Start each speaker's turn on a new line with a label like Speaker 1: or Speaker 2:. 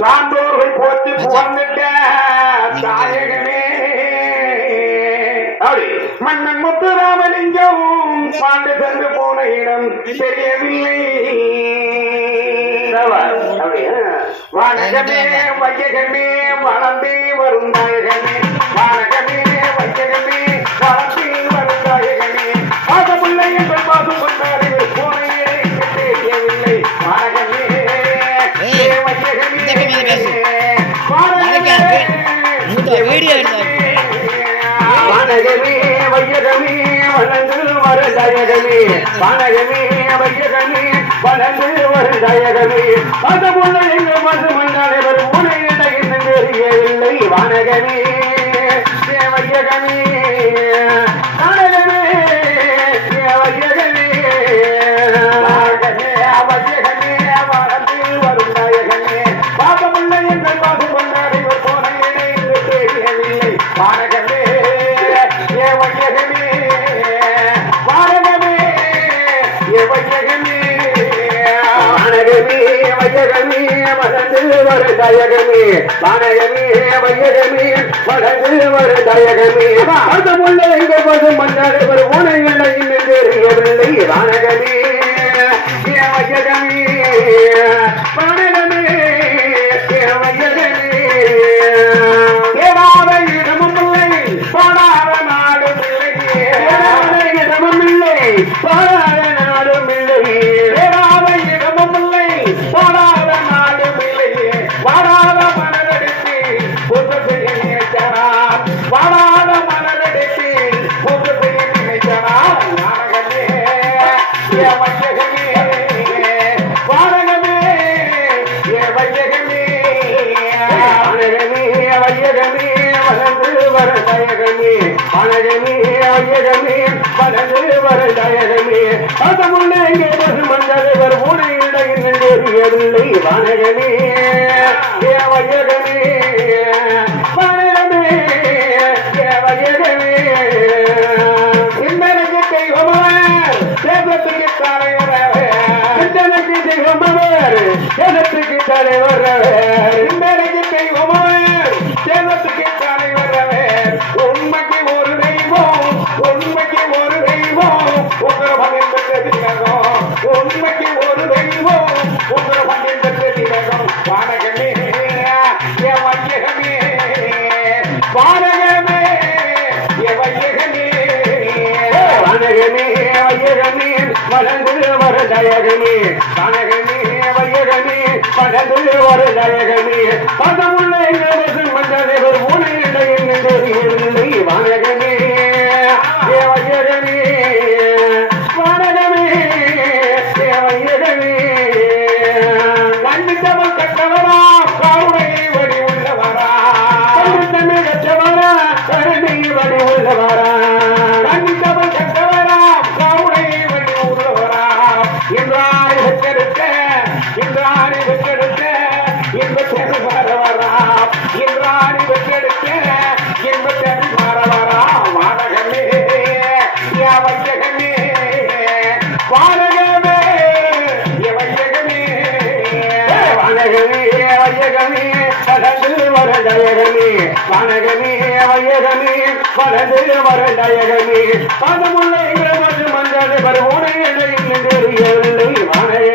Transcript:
Speaker 1: சான்றோர்கள் போட்டு புகழ்ந்துட்ட தாயகமே மன்னன் முத்துராமலிங்கம் பாண்டு சென்று போன இடம் தெரியவில்லை. வணக்கமே வையகமே வளர்ந்தே வரும் தாயகமே வணக்கமே வையகமே வளர்ந்தே வரும் தாயகமே. பாசமுள்ள எங்கள் பாசம் வருதயகமே வானகமே வையகமே வளர்ந்து வருதயகமே பதமுள்ள எங்கள் மது மன்னாலே வரும் உனையிட என்ன தெரியவில்லை வானகமே வையகமே வானகமே வளர்ந்து வரு தயகமே வானகமே வையகமே வளர்ந்து வரு தயகமே பாதமுள்ள எங்கள் பாது மன்னாடி ஒரு உனைகளை இன்னும் தெரியவில்லை வானகமே வையகமே வானகமே பாடாத இடமும் இல்லை பாடாத தயகமே வானகமே வையகமே வளர்ந்து வர தயகமே அதமுள்ள எங்கே பசு மண்டலவர் ஊனையிட இன்னும் சிந்தனைக்கு தெய்வமவர் தேசத்துக்கு தலைவரவர். சிந்தனைக்கு தெய்வமவர் தேசத்துக்கு வையகமே வளர்ந்து வர தயகமே வானகமே வையகமே வளர்ந்து வர பதமுள்ள எங்கள் மண்டலவர் மூலையிட என்ன தெரியவில்லை வானகமே வையகமே வளர்ந்து வர ஜயகமே வானகமே வையகமே வளர்ந்து வர ஜயகமே பதமுள்ள எங்கள் மது மந்தது வருவோனை தெரியவில்லை வானகமே